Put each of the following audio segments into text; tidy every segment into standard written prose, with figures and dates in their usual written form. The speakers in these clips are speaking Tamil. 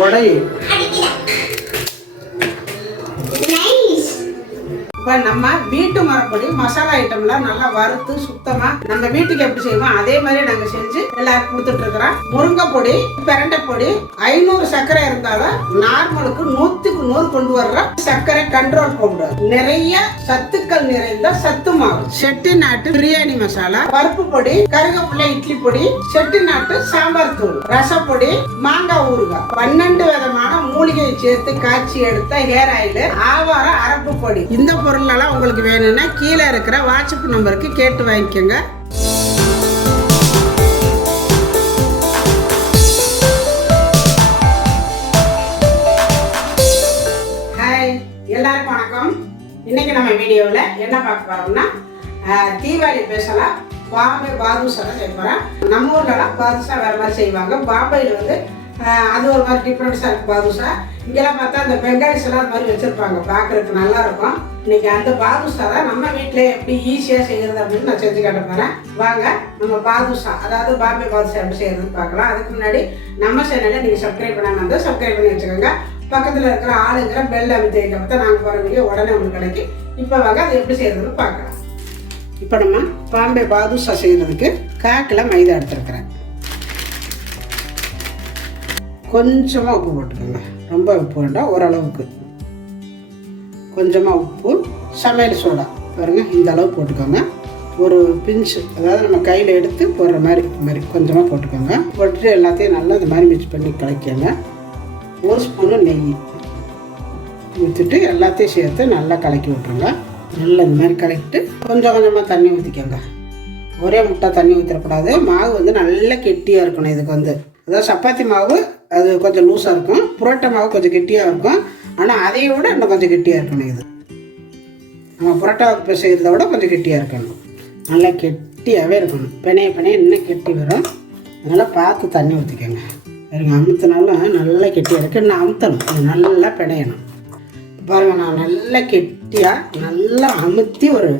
வடை. இப்போ நம்ம வீட்டு முறைப்படி மசாலா ஐட்டம்லாம் நல்லா வறுத்து சுத்தமா நம்ம வீட்டுக்கு எப்படி செய்வோம் அதே மாதிரி நாங்க செஞ்சு எல்லாருக்கும் கொடுத்துட்டு இருக்கிறோம். முருங்கை பொடி, பிரண்டை பொடி 500 சர்க்கரை இருந்தாலும் நார்மலுக்கு 100க்கு 100 கொண்டு வர்ற சர்க்கரை கண்ட்ரோல் பவுடர், நிறைய சத்துக்கள் நிறைந்த சத்து மாவு, செட்டிநாட்டு பிரியாணி மசாலா, பருப்பு பொடி, கருவேப்பிலை இட்லி பொடி, செட்டிநாட்டு சாம்பார் தூள், ரசப்பொடி, மாங்காய் ஊறுகாய், 12 விதமான மூலிகையை சேர்த்து காய்ச்சி எடுத்த ஹேர் ஆயில், ஆவார அரப்பு பொடி. இந்த பொருளெல்லாம் உங்களுக்கு வேணும்னா கீழே இருக்கிற வாட்ஸ்அப் நம்பருக்கு கேட்டு வாங்கிக்கோங்க. ஹாய், எல்லாருக்கும் வணக்கம். இன்னைக்கு நம்ம வீடியோவில் என்ன பார்க்க போறோம்னா தீபாவளி ஸ்பெஷலாக பாம்பே பாதுஷா செய்ய போகிறோம். நம்ம ஊர்லலாம் பாதுஷா வேறு மாதிரி செய்வாங்க. பாம்பேயில் வந்து அது ஒரு மாதிரி டிஃப்ரெண்ட்ஸாக இருக்குது பாதுஷா. இங்கெல்லாம் பார்த்தா அந்த பெங்காலிஸ் எல்லாம் அது மாதிரி வச்சுருப்பாங்க, பார்க்குறதுக்கு நல்லா இருக்கும். இன்னைக்கு அந்த பாதுஷா தான் நம்ம வீட்டில் எப்படி ஈஸியாக செய்கிறது அப்படின்னு நான் செஞ்சு காட்ட போகிறேன். வாங்க நம்ம பாதுஷா, அதாவது பாம்பே பாதுஷா எப்படி செய்யறதுன்னு பார்க்கலாம். அதுக்கு முன்னாடி நம்ம சேனலை நீங்கள் சப்ஸ்கிரைப் பண்ணாமல் இருந்தால் சப்ஸ்கிரைப் பண்ணி வச்சுக்கோங்க. பக்கத்தில் இருக்கிற ஆளுங்கிற பெல் அமைத்து வைக்க பார்த்தா நாங்கள் போகிற வீடியோ உடனே உங்களுக்கு கிடைக்கும். இப்போ வாங்க அது எப்படி செய்யறதுன்னு பார்க்கலாம். இப்போ நம்ம பாம்பே பாதுஷா செய்கிறதுக்கு 1/4 கிலோ மைதா எடுத்துருக்கிறேன். கொஞ்சமாக உப்பு போட்டுக்கோங்க, ரொம்ப உப்பு வேண்டாம், ஓரளவுக்கு கொஞ்சமாக உப்பு, சமையல் சோடா பாருங்கள் இந்த அளவு போட்டுக்கோங்க. ஒரு பிஞ்சு, அதாவது நம்ம கையில் எடுத்து போடுற மாதிரி இந்த மாதிரி கொஞ்சமாக போட்டுக்கோங்க. போட்டுட்டு எல்லாத்தையும் நல்லா இந்த மாதிரி மிக்ஸ் பண்ணி கலக்கிங்க. 1 ஸ்பூனு நெய் ஊற்றிட்டு எல்லாத்தையும் சேர்த்து நல்லா கலக்கி விட்ருங்க. நல்லா இந்த மாதிரி கலக்கிட்டு கொஞ்சம் கொஞ்சமாக தண்ணி ஊற்றிக்கோங்க. ஒரே முட்டை தண்ணி ஊற்றிடக்கூடாது. மாவு வந்து நல்லா கெட்டியாக இருக்கணும். இதுக்கு வந்து அதாவது சப்பாத்தி மாவு அது கொஞ்சம் லூஸாக இருக்கும், புரோட்டா மாவு கொஞ்சம் கெட்டியாக இருக்கும். ஆனால் அதையை விட இன்னும் கொஞ்சம் கெட்டியாக இருக்கணும். இது நம்ம புரோட்டாவுக்கு செய்கிறத விட கொஞ்சம் கெட்டியாக இருக்கணும். நல்லா கெட்டியாகவே இருக்கணும். பிணைய இன்னும் கெட்டி வரும். அதனால் பார்த்து தண்ணி ஊற்றிக்கோங்க. பாருங்கள், அமுத்தினாலும் நல்லா கெட்டியாக இருக்குது. இன்னும் அமுத்தணும், அது நல்லா பிணையணும். பாருங்கள், நான் நல்லா கெட்டியாக நல்லா அமுத்தி ஒரு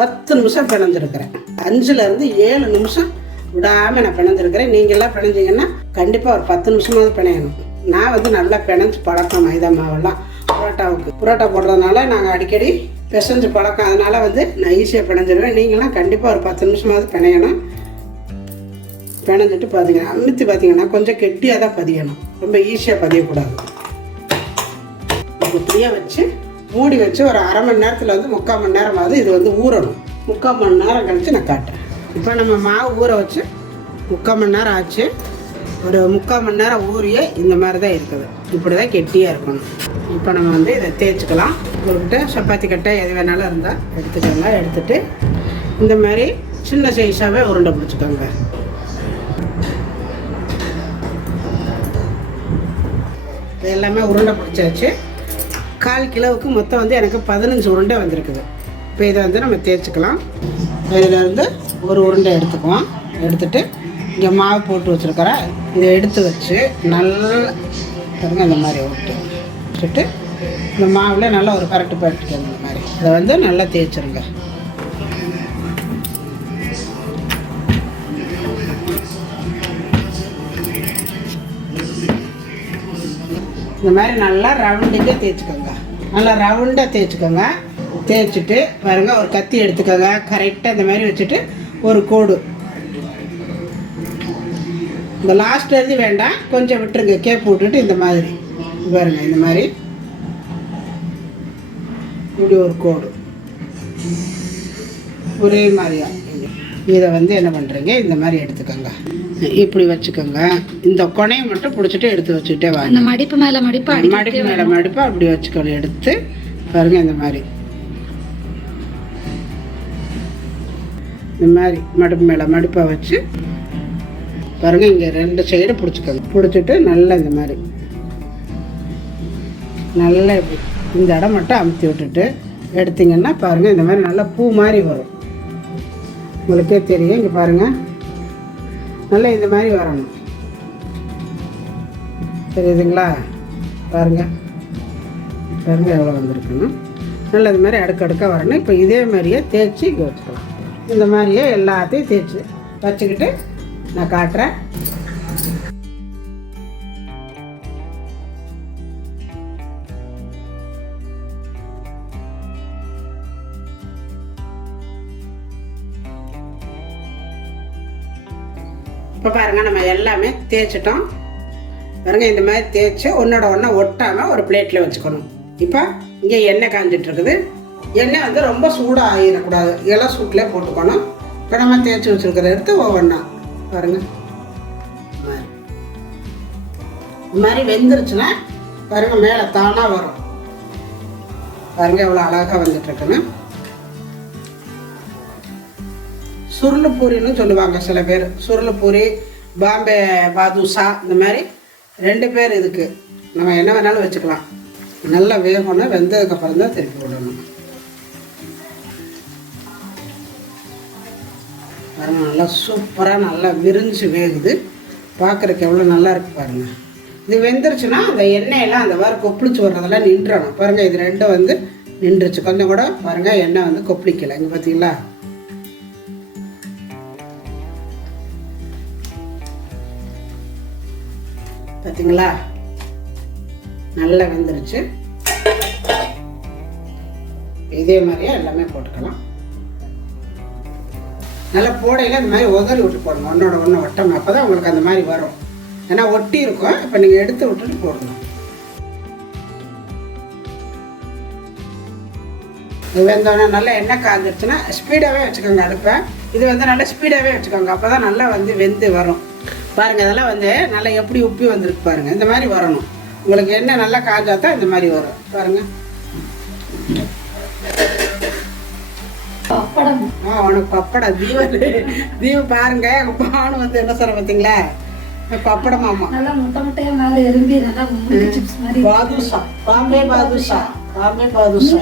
10 நிமிஷம் பிணைஞ்சிருக்கிறேன். 5லேருந்து 7 நிமிஷம் விடாமல் நான் பிணைஞ்சிருக்கிறேன். நீங்கள்லாம் பிணைஞ்சிங்கன்னா கண்டிப்பாக ஒரு 10 நிமிஷமாவது பிணையணும். நான் வந்து நல்லா பிணைஞ்சு பழக்கம் மைதா மாவெல்லாம் புரோட்டா போடுறதுனால நாங்கள் அடிக்கடி பிசைஞ்சு பழக்கம். அதனால் வந்து நான் ஈஸியாக பிணைஞ்சிடுவேன். நீங்களாம் கண்டிப்பாக ஒரு 10 நிமிஷமாவது பிணையணும். பிணைஞ்சிட்டு பார்த்தீங்கன்னா அமுத்தி பார்த்தீங்கன்னா கொஞ்சம் கெட்டியாக தான் பதியணும், ரொம்ப ஈஸியாக பதியக்கூடாது. இப்படியே வச்சு மூடி வச்சு ஒரு 1/2 மணி நேரத்தில் வந்து 3/4 மணி நேரமாவது இது வந்து ஊறணும். 3/4 மணி நேரம் கழித்து நான் காட்டுறேன். இப்போ நம்ம மாவு ஊற வச்சு 3/4 மணி நேரம் ஆச்சு. ஒரு 3/4 மணி நேரம் ஊறியே இந்த மாதிரி தான் இருக்குது. இப்படி தான் கெட்டியாக இருக்கணும். இப்போ நம்ம வந்து இதை தேய்ச்சிக்கலாம். உங்கள்கிட்ட சப்பாத்தி கட்டை எது வேணாலும் இருந்தால் எடுத்துக்கோங்க. எடுத்துகிட்டு இந்த மாதிரி சின்ன சைஸாகவே உருண்டை பிடிச்சிக்கோங்க. எல்லாமே உருண்டை பிடிச்சாச்சு. 1/4 கிலோவுக்கு மொத்தம் வந்து எனக்கு 15 உருண்டை வந்திருக்குது. இப்போ இதை வந்து நம்ம தேய்ச்சிக்கலாம். இதில் இருந்து ஒரு உருண்டை எடுத்துக்குவோம். எடுத்துகிட்டு இங்கே மாவு போட்டு வச்சுருக்கிறேன். இதை எடுத்து வச்சு நல்லா இந்த மாதிரி வச்சுட்டு இந்த மாவில் நல்லா ஒரு கரெக்டு பரட்டிக்கணும். இந்த மாதிரி இதை வந்து நல்லா தேய்ச்சிருங்க. இந்த மாதிரி நல்லா ரவுண்டிங்காக தேய்ச்சிக்கோங்க. நல்லா ரவுண்டாக தேய்ச்சிக்கோங்க. தேய்ச்சிட்டு பாருங்கள், ஒரு கத்தி எடுத்துக்கோங்க. கரெக்டாக இந்த மாதிரி வச்சுட்டு ஒரு கோடு, இந்த லாஸ்ட் எழுதி வேண்டாம், கொஞ்சம் விட்டுருங்க, கேப் விட்டுட்டு இந்த மாதிரி பாருங்கள். இந்த மாதிரி இப்படி ஒரு கோடு ஒரே மாதிரியா. இதை வந்து என்ன பண்ணுறீங்க, இந்த மாதிரி எடுத்துக்கோங்க. இப்படி வச்சுக்கோங்க. இந்த கொனையை மட்டும் பிடிச்சிட்டு எடுத்து வச்சுக்கிட்டே வாங்க. மடிப்பு மேலே மடிப்பு அப்படி வச்சுக்கணும். எடுத்து பாருங்கள், இந்த மாதிரி மடிப்பு மேலே மடிப்பாக வச்சு பாருங்கள். இங்கே 2 சைடு பிடிச்சிக்கோங்க. பிடிச்சிட்டு நல்லா இந்த மாதிரி நல்லா இப்படி இந்த இடம் மட்டும் அமுத்தி விட்டுட்டு எடுத்திங்கன்னா பாருங்கள், இந்த மாதிரி நல்லா பூ மாதிரி வரும். உங்களுக்கே தெரியும். இங்கே பாருங்கள், நல்லா இந்த மாதிரி வரணும். தெரியுதுங்களா? பாருங்கள் எவ்வளோ வந்திருக்குன்னு. நல்லா இது மாதிரி அடுக்கடுக்காக வரணும். இப்போ இதே மாதிரியே தேய்ச்சி இங்கே வச்சுக்கலாம். இந்த மாதிரியே எல்லாத்தையும் தேய்ச்சி வச்சுக்கிட்டு நான் காட்டுறேன். இப்போ பாருங்கள் நம்ம எல்லாமே தேய்ச்சிட்டோம் பாருங்கள். இந்த மாதிரி தேய்ச்சி ஒன்றோட ஒன்றா ஒட்டாமல் ஒரு பிளேட்டில் வச்சுக்கணும். இப்போ இங்கே எண்ணெய் காஞ்சிட்டு இருக்குது. எண்ணெய் வந்து ரொம்ப சூடாக ஆகிடக்கூடாது, எல்லாம் சூட்டிலே போட்டுக்கணும். இப்போ நம்ம தேய்ச்சி வச்சுருக்கிறத எடுத்து ஒவ்வொன்றா பாருங்கள். இது மாதிரி வெந்துருச்சுன்னா பாருங்கள் மேலே தானாக வரும். பாருங்கள் எவ்வளோ அழகாக வந்துட்டுருக்குன்னு. சுருள் பூரின்னு சொல்லுவாங்க சில பேர். சுருள் பூரி, பாம்பே பாதுஷா, இந்த மாதிரி 2 பேர் இதுக்கு. நம்ம என்ன வேணாலும் வச்சுக்கலாம். நல்லா வேகணும். வெந்ததுக்கப்புறம் தான் திருப்பி விடணும். நல்லா சூப்பராக நல்லா விரிஞ்சு வேகுது. பார்க்குறக்கு எவ்வளோ நல்லா இருக்குது பாருங்கள். இது வெந்துருச்சுன்னா அந்த எண்ணெயெல்லாம் அந்த மாதிரி கொப்பளிச்சு வர்றதெல்லாம் நின்றணும். பாருங்கள் இது 2 வந்து நின்றுச்சு. கொஞ்சம் கூட பாருங்கள் எண்ணெய் வந்து கொப்பளிக்கலை. இங்கே பார்த்தீங்களா? பார்த்தீங்களா? நல்லா வெந்துருச்சு. இதே மாதிரியே எல்லாமே போட்டுக்கலாம். நல்லா போடையில் இந்த மாதிரி உதறி விட்டு போடணும். ஒன்றோட ஒன்று ஒட்டணும். அப்போ தான் உங்களுக்கு அந்த மாதிரி வரும். ஏன்னா ஒட்டி இருக்கும். இப்போ நீங்கள் எடுத்து விட்டுட்டு போடணும். இது வெந்தோடனே நல்லா எண்ணெய் காய்ஞ்சிருச்சுன்னா ஸ்பீடாகவே வச்சுக்கோங்க அடுப்பை. இது வந்து நல்லா ஸ்பீடாகவே வச்சுக்கோங்க. அப்போ தான் நல்லா வந்து வெந்து வரும். பாருங்கள் இதெல்லாம் வந்து நல்லா எப்படி உப்பி வந்திருக்கு பாருங்கள். இந்த மாதிரி வரணும். உங்களுக்கு எண்ணெய் நல்லா காய்ஞ்சா தான் இந்த மாதிரி வரும். பாருங்கள். உனக்கு பப்படம் தீவு பாருங்க. எங்கள் பானு வந்து என்ன சொல்ற பார்த்தீங்களா? பப்படம் மாமா பாதுஷா, பாம்பே பாதுஷா. பாம்பே பாதுஷா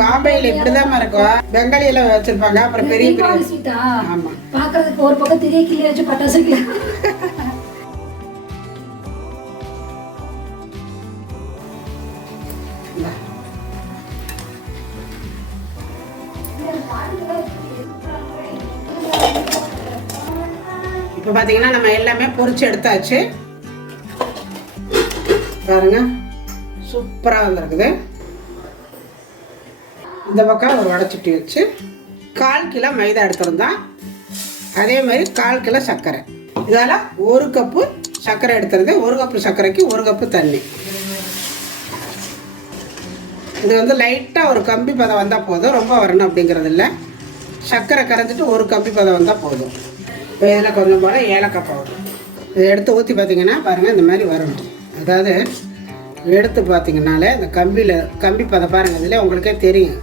பாம்பேல இப்படிதான் இருக்கும். பெங்காலியில வச்சிருப்பாங்க. அப்புறம் பெரிய பெரிய. ஆமா, பாக்குறதுக்கு ஒரு பக்கம் திரிய கிளி வச்சு பட்டாசு. இப்போ பார்த்தீங்கன்னா நம்ம எல்லாமே பொரிச்சு எடுத்தாச்சு. பாருங்க சூப்பராக வந்திருக்குது. இந்த பக்கம் ஒரு வடைச்சட்டி வச்சு 1/4 கிலோ மைதா எடுத்துருந்தா, அதே மாதிரி 1/4 கிலோ சர்க்கரை. இதால் 1 கப்பு சர்க்கரை எடுத்துருந்து. 1 கப்பு சர்க்கரைக்கு 1 கப்பு தண்ணி. இது வந்து லைட்டாக ஒரு கம்பி பதம் வந்தால் போதும், ரொம்ப வரணும் அப்படிங்கிறது இல்லை. சர்க்கரை கரைஞ்சிட்டு ஒரு கம்பி பதம் வந்தால் போதும். இப்போ இதில் கொஞ்சம் போல் ஏலக்காய் பவுடர் இதை எடுத்து ஊற்றி பார்த்தீங்கன்னா பாருங்கள் இந்த மாதிரி வரணும். அதாவது எடுத்து பார்த்தீங்கன்னாலே இந்த கம்பி பதம் பாருங்கள். இதில் உங்களுக்கே தெரியும்.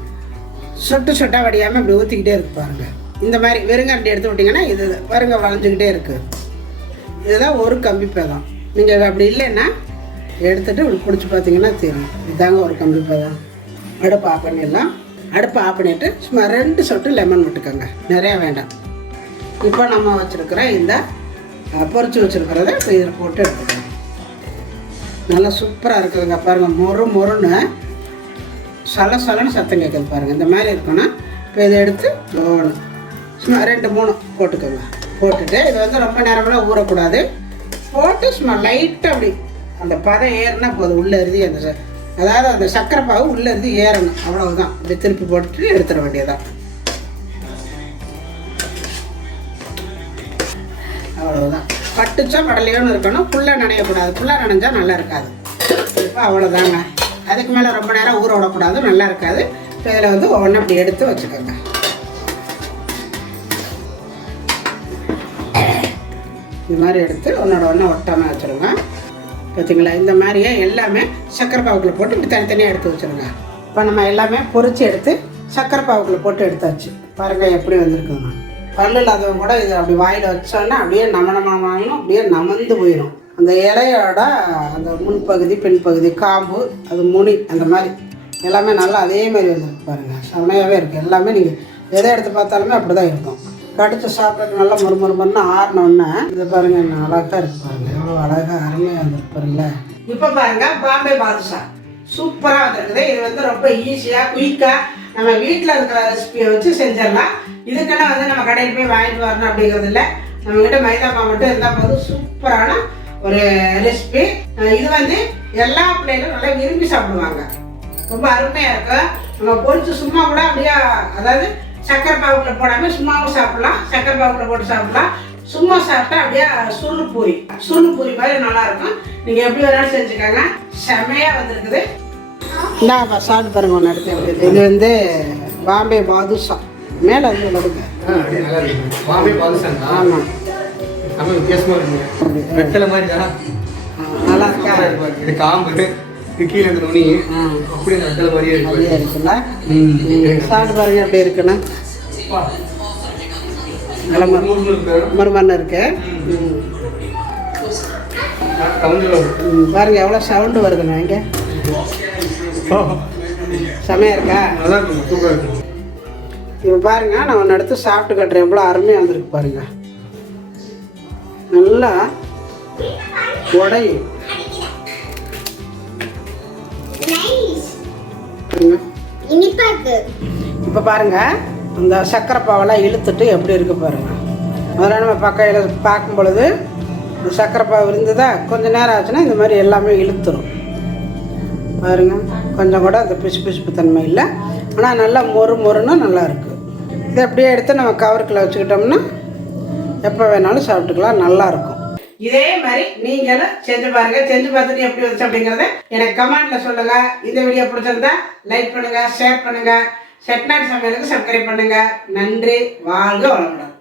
சொட்டு சொட்டாக வடியாமல் இப்படி ஊற்றிக்கிட்டே இருக்குது பாருங்கள். இந்த மாதிரி வெறுங்கரண்டி எடுத்து விட்டிங்கன்னா இது பாருங்கள் வளைஞ்சிக்கிட்டே இருக்குது. இதுதான் ஒரு கம்பி பதம். நீங்கள் அப்படி இல்லைன்னா எடுத்துகிட்டு இப்படி பிடிச்சி பார்த்தீங்கன்னா தெரியும். இதுதாங்க ஒரு கம்பி பதம். அடுப்பு ஆஃப் பண்ணிடலாம். அடுப்பு ஆஃப் பண்ணிவிட்டு சும்மா 2 சொட்டு லெமன் விட்டுக்கோங்க, நிறையா வேண்டாம். இப்போ நம்ம வச்சுருக்கிற இந்த பொரிச்சு வச்சுருக்கிறத இப்போ இதில் போட்டு எடுத்துக்கோங்க. நல்லா சூப்பராக இருக்குதுங்க பாருங்கள். மொறுன்னு சலன்னு சத்தம் கேட்குது பாருங்கள். இந்த மாதிரி இருக்குன்னா இப்போ இதை எடுத்து போகணும். சும்மா 2-3 போட்டுக்கோங்க. போட்டுட்டு இது வந்து ரொம்ப நேரமெல்லாம் ஊறக்கூடாது. போட்டு சும்மா லைட்டாக அப்படி அந்த பதம் ஏறினா போதும். உள்ளே இறுதி அதாவது அந்த சர்க்கரை பாகு உள்ளே இருந்து ஏறணும். அவ்வளவுதான். இப்படி திருப்பி போட்டு எடுத்துட வேண்டியதான். அவ்வளோதான். பட்டுச்சா படலையோன்னு இருக்கணும். ஃபுல்லாக நனையக்கூடாது. ஃபுல்லாக நனைஞ்சா நல்லா இருக்காது. இப்போ அவ்வளோதாங்க. அதுக்கு மேலே ரொம்ப நேரம் ஊற விடக்கூடாது, நல்லா இருக்காது. இப்போ இதில் வந்து ஒவ்வொன்றும் அப்படி எடுத்து வச்சுக்கோங்க. இந்த மாதிரி எடுத்து ஒன்று ஒட்டாமல் வச்சுருங்க. பார்த்தீங்களா? இந்த மாதிரியே எல்லாமே சர்க்கரை பாவுக்குள்ளே போட்டு இப்படி தனித்தனியாக எடுத்து வச்சுருங்க. இப்போ நம்ம எல்லாமே பொரிச்சு எடுத்து சர்க்கரை பாவுக்குள்ளே போட்டு எடுத்தாச்சு. பாருங்கள் எப்படி வந்திருக்குங்க. பல்லு இல்லாதவங்க கூட இதை அப்படி வாயில் வச்சோன்னா அப்படியே நமனமானாலும் அப்படியே நமந்து போயிடும். அந்த இலையோட அந்த முன்பகுதி, பின்பகுதி, காம்பு, அது முனி, அந்த மாதிரி எல்லாமே நல்லா அதே மாதிரி வந்துருக்கு பாருங்கள். செமையாகவே இருக்குது. எல்லாமே நீங்கள் எதை எடுத்து பார்த்தாலுமே அப்படி தான் இருக்கும். கடிச்சு சாப்பிட்றதுக்கு நல்லா முறுமுறுன்னு ஆறினோன்னே இதை பாருங்கள் என்ன அழகாக இருக்குது பாருங்கள். எவ்வளோ அழகாக அருமையாக வந்துருக்கு பாருங்களேன். இப்போ பாருங்கள் பாம்பே பாதுஷா சூப்பராக வந்துருக்குது. இது வந்து ரொம்ப ஈஸியாக குயிக்காக நம்ம வீட்டில் இருக்கிற ரெசிபியை வச்சு செஞ்சிடலாம். இதுக்கெல்லாம் வந்து நம்ம கடையில் போய் வாங்கிட்டு வரணும் அப்படிங்கிறது இல்லை. நம்மக்கிட்ட மைதா மாவு மட்டும் இருந்தால் போதும். சூப்பரான ஒரு ரெசிபி. இது வந்து எல்லா பிள்ளைகளும் நல்லா விரும்பி சாப்பிடுவாங்க. ரொம்ப அருமையாக இருக்கும். நம்ம பொரிச்சு சும்மா கூட அப்படியே, அதாவது சர்க்கரை பாவுக்குள்ள போடாமல் சும்மாவும் சாப்பிட்லாம். சர்க்கரை பாவுக்குள்ள போட்டு சாப்பிட்லாம். சும்மா சாப்பிட்டா அப்படியே சுருள் பூரி மாதிரி நல்லா இருக்கும். நீங்க எப்படி வேணாலும் செஞ்சுக்கோங்க. செமையா வந்திருக்குது. இந்தாப்பா சாப்பிட்டு பாருங்க ஒன்று எடுத்து. இது வந்து பாம்பே பாதுஷா மேலே வந்து நடுங்க. பாம்பே பாதுஷாங்களா? ஆமாம், நம்ம வித்தியாசமாக இருக்குங்க. வெட்டலை மாதிரி தானே நல்லா இருக்கா? இது காம்பு இது கீழே இந்த நுனி அப்படியே வெட்டலை மாதிரியே இருக்கு. அப்படியே இருக்குல்ல? சாப்பிட்டு பாருங்க எப்படி இருக்குன்னு. நல்லா மருமண்ணு இருக்கு. பாருங்க எவ்வளோ சவுண்டு வருதுண்ணா இங்கே. செமையா இருக்கா? நல்லா இருக்கும், சூப்பராக இருக்கும். இப்போ பாருங்க நான் ஒன்று எடுத்து சாப்பிட்டு கட்டுறேன். எவ்வளோ அருமையாக வந்திருக்கு பாருங்க. நல்லா உடையும். இப்போ பாருங்க இந்த சக்கரை பாவெல்லாம் இழுத்துட்டு எப்படி இருக்கு பாருங்க. அதெல்லாம் நம்ம பக்கையில் பார்க்கும் பொழுது இந்த சக்கரை பாவு இருந்ததா கொஞ்சம் நேரம் ஆச்சுன்னா இந்த மாதிரி எல்லாமே இழுத்துரும் பாருங்க. கொஞ்சம் கூட அந்த பிசுப்பு தன்மை இல்லை, ஆனால் நல்லா மொறுன்னு நல்லா இருக்குது. இதை அப்படியே எடுத்து நம்ம கவருக்குள்ள வச்சுக்கிட்டோம்னா எப்போ வேணாலும் சாப்பிட்டுக்கலாம், நல்லா இருக்கும். இதே மாதிரி நீங்களும் செஞ்சு பாருங்க. செஞ்சு பார்த்துட்டு எப்படி வந்துச்சு அப்படிங்கிறத எனக்கு கமெண்ட்ல சொல்லுங்க. இந்த வீடியோ பிடிச்சிருந்தா லைக் பண்ணுங்க, ஷேர் பண்ணுங்க, செட்டிநாடு சமையலுக்கு சப்ஸ்கிரைப் பண்ணுங்க. நன்றி, வாழ்க வளமுடன்.